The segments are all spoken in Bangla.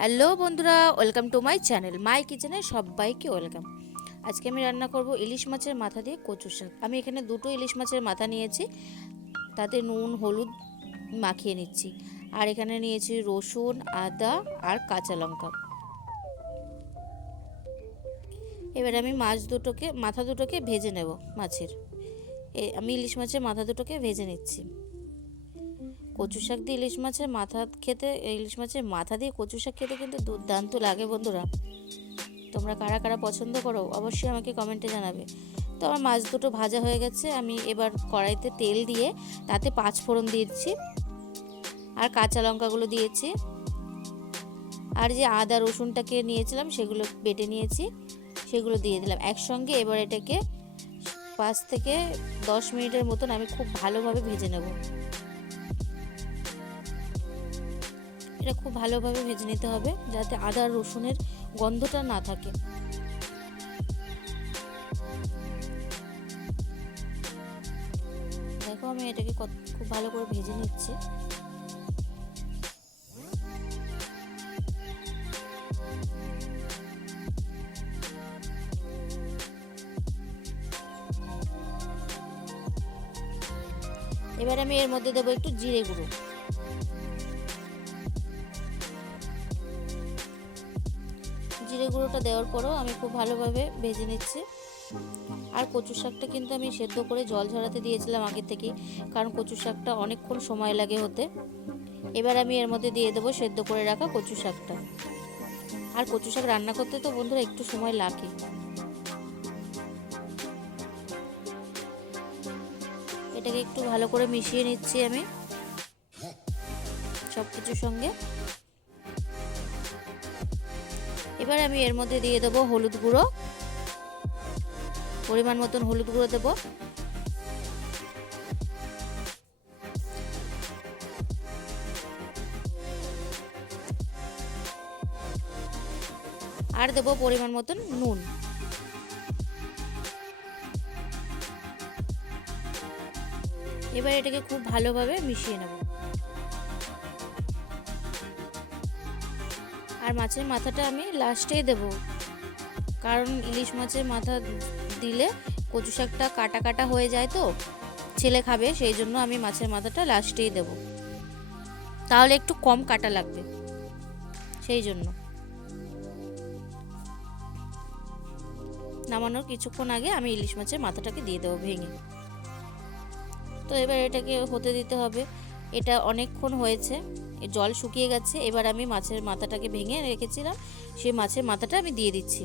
হ্যালো বন্ধুরা, welcome to my channel, my কিচেনে সবাইকে ওয়েলকাম। আজকে আমি রান্না করব ইলিশ মাছের মাথা দিয়ে কচু শাক। আমি এখানে দুটো ইলিশ মাছের মাথা নিয়েছি, তাতে নুন, হলুদ মাখিয়ে নিচ্ছি। আর এখানে নিয়েছি রসুন, আদা আর কাঁচা লঙ্কা। এবার আমি মাছ দুটোকে, মাথা দুটোকে ভেজে নেব মাছের। আমি ইলিশ মাছের মাথা দুটোকে ভেজে নিচ্ছি। কচু শাক দিয়ে ইলিশ মাছের মাথা খেতে ইলিশ মাছের মাথা দিয়ে কচু শাক খেতে কিন্তু দুর্দান্ত লাগে বন্ধুরা। তোমরা কারা কারা পছন্দ করো অবশ্যই আমাকে কমেন্টে জানাবে। তো আমার মাছ দুটো ভাজা হয়ে গেছে, আমি এবার কড়াইতে তেল দিয়ে তাতে পাঁচ ফোড়ন দিয়েছি আর কাঁচা লঙ্কাগুলো দিয়েছি। আর যে আদা রসুনটাকে নিয়েছিলাম সেগুলো বেটে নিয়েছি, সেগুলো দিয়ে দিলাম। একসঙ্গে এবার এটাকে পাঁচ থেকে দশ মিনিটের মতন আমি খুব ভালোভাবে ভেজে নেব। এটা খুব ভালোভাবে ভেজে নিতে হবে যাতে আদা রসুনের গন্ধটা না থাকে। দেখো আমি এটাকে খুব ভালো করে ভেজে নিচ্ছি। এবার আমি এর মধ্যে দেবো একটু জিরে গুঁড়ো। জিরে গুঁড়োটা দেওয়ার পরেও আমি খুব ভালোভাবে ভেজে নিচ্ছি। আর কচু শাকটা কিন্তু আমি সেদ্ধ করে জল ঝরাতে দিয়েছিলাম আগে থেকে কারণ কচু শাকটা অনেকক্ষণ সময় লাগে হতে। এবার আমি এর মধ্যে দিয়ে দেবো সেদ্ধ করে রাখা কচু শাকটা। আর কচু শাক রান্না করতে তো বন্ধুরা একটু সময় লাগে। এটাকে একটু ভালো করে মিশিয়ে নিচ্ছি আমি সব কিছুর সঙ্গে। এবার আমি এর মধ্যে দিয়ে দেবো হলুদ গুঁড়ো। পরিমাণ মতন হলুদ গুঁড়ো দেবো। আর দেবো পরিমাণ মতন নুন। এবার এটাকে খুব ভালোভাবে মিশিয়ে নেব। আর মাছের মাথাটা আমি লাস্টেই দেব। কারণ ইলিশ মাছের মাথা দিলে কচু শাকটা কাটা কাটা হয়ে যায় তো, ছেলে খাবে, সেই জন্য আমি মাছের মাথাটা লাস্টেই দেব। তাহলে একটু কম কাটা লাগবে, সেই জন্য। নামানোর কিছুক্ষণ আগে আমি ইলিশ মাছের মাথাটাকে দিয়ে দেবো ভেঙে। তো এবার এটাকে হতে দিতে হবে। এটা অনেকক্ষণ হয়েছে। জল শুকিয়ে গেছে, এবার আমি মাছের মাথাটাকে ভেঙে রেখেছিলাম, সেই মাছের মাথাটা আমি দিয়ে দিচ্ছি।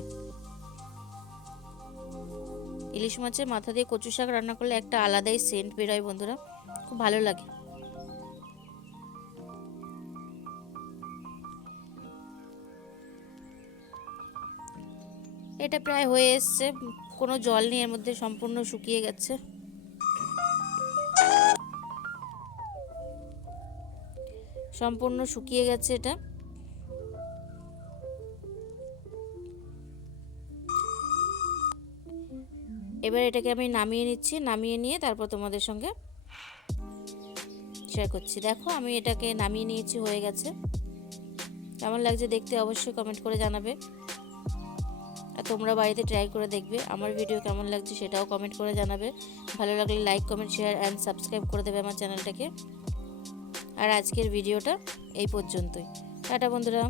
ইলিশ মাছের মাথা দিয়ে কচু শাক রান্না করলে একটা আলাদাই সেন্ট বেরোয় বন্ধুরা, খুব ভালো লাগে। এটা প্রায় হয়ে এসছে, কোনো জল নেই, এর মধ্যে সম্পূর্ণ শুকিয়ে গেছে। সম্পূর্ণ শুকিয়ে গেছে এটা। এবার এটাকে আমি নামিয়ে নিচ্ছি, নামিয়ে নিয়ে তারপর তোমাদের সঙ্গে শেয়ার করছি। দেখো, আমি এটাকে নামিয়ে নিয়েছি, হয়ে গেছে। কেমন লাগছে দেখতে অবশ্যই কমেন্ট করে জানাবে। আর তোমরা বাড়িতে ট্রাই করে দেখবে আমার ভিডিও কেমন লাগছে সেটাও কমেন্ট করে জানাবে। ভালো লাগলে like comment share and subscribe করে দেবে আমার চ্যানেলটাকে আর আজকের ভিডিওটা এই পর্যন্তই। টাটা বন্ধুরা।